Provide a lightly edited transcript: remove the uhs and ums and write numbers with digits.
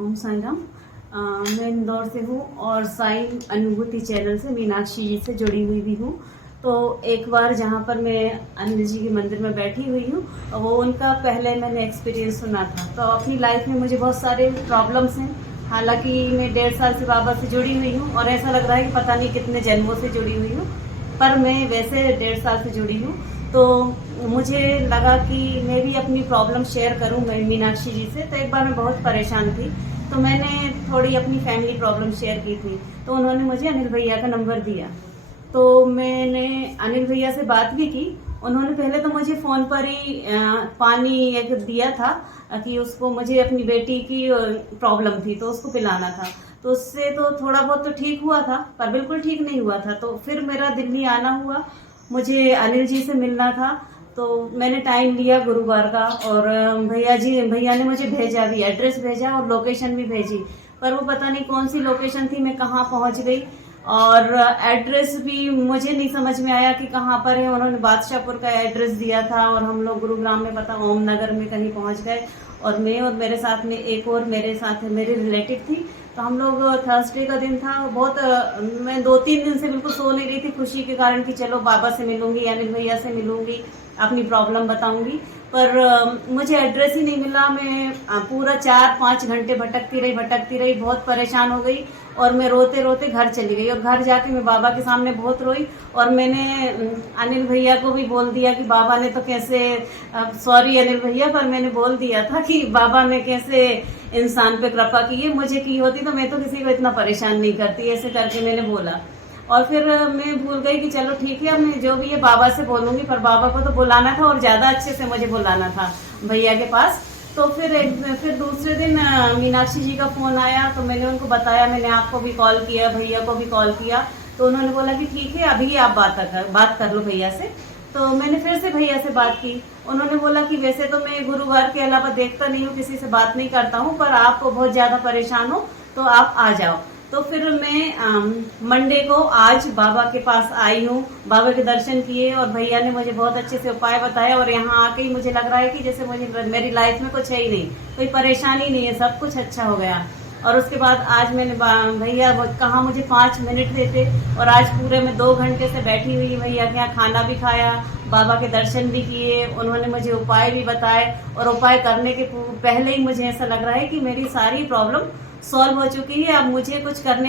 ओम साई राम। मैं इंदौर से हूँ और साई अनुभूति चैनल से मीनाक्षी जी से जुड़ी हुई भी हूँ। तो एक बार जहाँ पर मैं अनिल जी के मंदिर में बैठी हुई हूँ, वो उनका पहले मैंने एक्सपीरियंस सुना था। तो अपनी लाइफ में मुझे बहुत सारे प्रॉब्लम्स हैं। हालांकि मैं 1.5 साल से बाबा से जुड़ी हुई हूँ और ऐसा लग रहा है कि पता नहीं कितने जन्मों से जुड़ी हुई हूँ, पर मैं वैसे 1.5 साल से जुड़ी हूँ। तो मुझे लगा कि मैं भी अपनी प्रॉब्लम शेयर करूं मैं मीनाक्षी जी से। तो एक बार मैं बहुत परेशान थी, तो मैंने थोड़ी अपनी फैमिली प्रॉब्लम शेयर की थी। तो उन्होंने मुझे अनिल भैया का नंबर दिया, तो मैंने अनिल भैया से बात भी की। उन्होंने पहले तो मुझे फ़ोन पर ही पानी एक दिया था कि उसको, मुझे अपनी बेटी की प्रॉब्लम थी तो उसको पिलाना था। तो उससे तो थोड़ा बहुत तो ठीक हुआ था, पर बिल्कुल ठीक नहीं हुआ था। तो फिर मेरा दिल्ली आना हुआ, मुझे अनिल जी से मिलना था। तो मैंने टाइम लिया गुरुवार का, और भैया ने मुझे भेजा भी, एड्रेस भेजा और लोकेशन भी भेजी। पर वो पता नहीं कौन सी लोकेशन थी, मैं कहाँ पहुँच गई और एड्रेस भी मुझे नहीं समझ में आया कि कहाँ पर है। उन्होंने बादशाहपुर का एड्रेस दिया था और हम लोग गुरुग्राम में, पता ओम नगर में कहीं पहुँच गए। और मैं और मेरे साथ में एक और मेरे साथ मेरी रिलेटिव थी। तो हम लोग, थर्सडे का दिन था, बहुत मैं 2-3 दिन से बिल्कुल सो नहीं रही थी खुशी के कारण कि चलो बाबा से मिलूंगी, अनिल भैया से मिलूंगी, अपनी प्रॉब्लम बताऊंगी। पर मुझे एड्रेस ही नहीं मिला। मैं पूरा 4-5 घंटे भटकती रही, बहुत परेशान हो गई। और मैं रोते रोते घर चली गई और घर जाके मैं बाबा के सामने बहुत रोई। और मैंने अनिल भैया को भी बोल दिया कि बाबा ने तो कैसे, सॉरी अनिल भैया, पर मैंने बोल दिया था कि बाबा ने कैसे इंसान पे कृपा की है, मुझे की होती तो मैं तो किसी को इतना परेशान नहीं करती, ऐसे करके मैंने बोला। और फिर मैं भूल गई कि चलो ठीक है, अब मैं जो भी है बाबा से बोलूंगी। पर बाबा को तो बुलाना था और ज़्यादा अच्छे से मुझे बुलाना था भैया के पास। तो फिर दूसरे दिन मीनाक्षी जी का फ़ोन आया, तो मैंने उनको बताया, मैंने आपको भी कॉल किया, भैया को भी कॉल किया। तो उन्होंने बोला कि ठीक है, अभी आप बात कर लो भैया से। तो मैंने फिर से भैया से बात की। उन्होंने बोला कि वैसे तो मैं गुरुवार के अलावा देखता नहीं हूँ, किसी से बात नहीं करता हूँ, पर आप बहुत ज़्यादा परेशान हो तो आप आ जाओ। तो फिर मैं मंडे को आज बाबा के पास आई हूँ, बाबा के दर्शन किए और भैया ने मुझे बहुत अच्छे से उपाय बताया। और यहाँ आके ही मुझे लग रहा है कि जैसे मुझे मेरी लाइफ में कुछ है ही नहीं, कोई परेशानी नहीं है, सब कुछ अच्छा हो गया। और उसके बाद आज मैंने भैया कहा मुझे 5 मिनट देते, और आज पूरे में 2 घंटे से बैठी हुई भैया के यहाँ, खाना भी खाया, बाबा के दर्शन भी किए, उन्होंने मुझे उपाय भी बताए। और उपाय करने के पहले ही मुझे ऐसा लग रहा है कि मेरी सारी प्रॉब्लम सॉल्व हो चुकी है। अब मुझे कुछ करने